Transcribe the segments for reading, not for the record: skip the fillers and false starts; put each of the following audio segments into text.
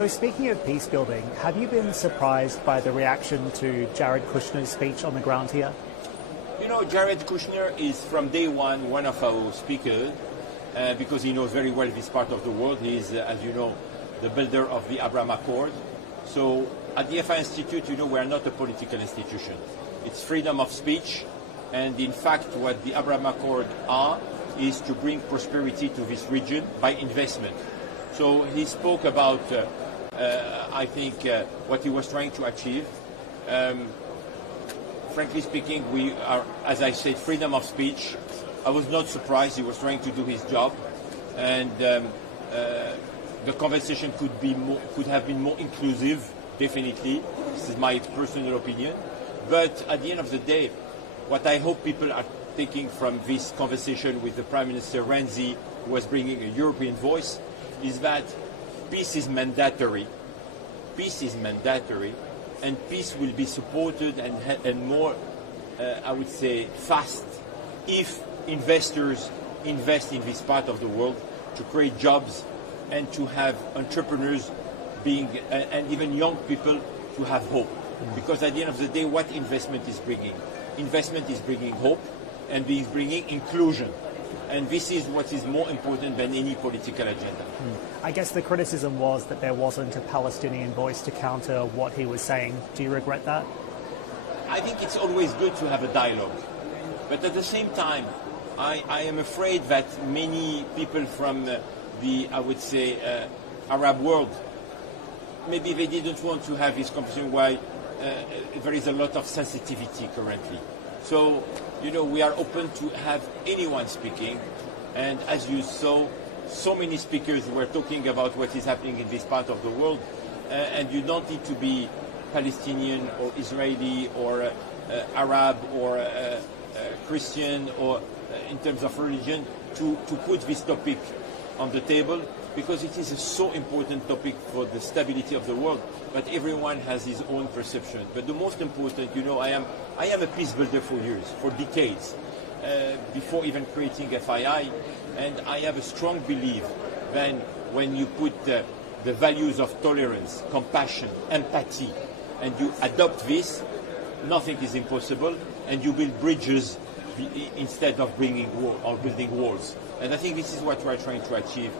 So speaking of peace building, have you been surprised by the reaction to Jared Kushner's speech on the ground here? You know, Jared Kushner is from day one of our speakers because he knows very well this part of the world. He is, as you know, the builder of the Abraham Accord. So at the FII Institute, you know, we are not a political institution. It's freedom of speech. And in fact, what the Abraham Accord are is to bring prosperity to this region by investment. So he spoke about, I think, what he was trying to achieve. Frankly speaking, we are, as I said, freedom of speech. I was not surprised. He was trying to do his job, and the conversation could have been more inclusive. Definitely, this is my personal opinion. But at the end of the day, what I hope people are taking from this conversation with the Prime Minister Renzi, who was bringing a European voice, is that peace is mandatory. Peace is mandatory, and peace will be supported and more, I would say, fast if investors invest in this part of the world to create jobs and to have entrepreneurs being, and even young people to have hope. Because at the end of the day, what investment is bringing? Investment is bringing hope and is bringing inclusion. And this is what is more important than any political agenda. I guess the criticism was that there wasn't a Palestinian voice to counter what he was saying. Do you regret that? I think it's always good to have a dialogue. But at the same time, I am afraid that many people from the I would say, Arab world, maybe they didn't want to have this conversation while there is a lot of sensitivity currently. So, you know, we are open to have anyone speaking. And as you saw, so many speakers were talking about what is happening in this part of the world. And you don't need to be Palestinian or Israeli or Arab or Christian or in terms of religion to put this topic on the table, because it is a so important topic for the stability of the world, but everyone has his own perception. But the most important, you know, I am a peace builder for years, for decades, before even creating FII, and I have a strong belief that when you put the values of tolerance, compassion, empathy, and you adopt this, nothing is impossible, and you build bridges instead of building walls. And I think this is what we're trying to achieve.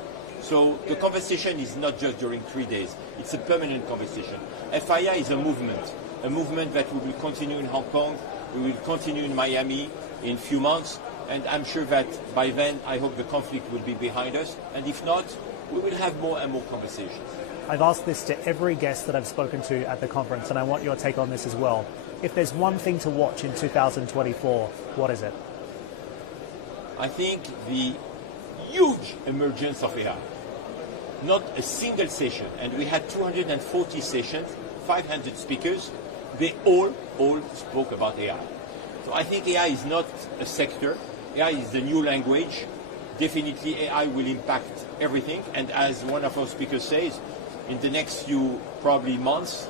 So the conversation is not just during 3 days. It's a permanent conversation. FII is a movement that we will continue in Hong Kong, we will continue in Miami in a few months, and I'm sure that by then I hope the conflict will be behind us, and if not, we will have more and more conversations. I've asked this to every guest that I've spoken to at the conference, and I want your take on this as well. If there's one thing to watch in 2024, what is it? I think the huge emergence of AI. Not a single session, and we had 240 sessions, 500 speakers, they all spoke about AI. So I think AI is not a sector, AI is the new language. Definitely AI will impact everything, and as one of our speakers says, in the next few probably months,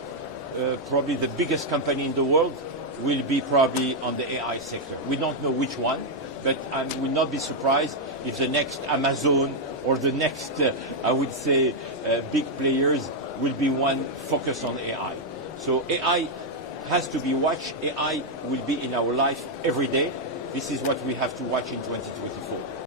probably the biggest company in the world will be probably on the AI sector. We don't know which one, but I will not be surprised if the next Amazon or the next, I would say, big players will be one focused on AI. So AI has to be watched. AI will be in our life every day. This is what we have to watch in 2024.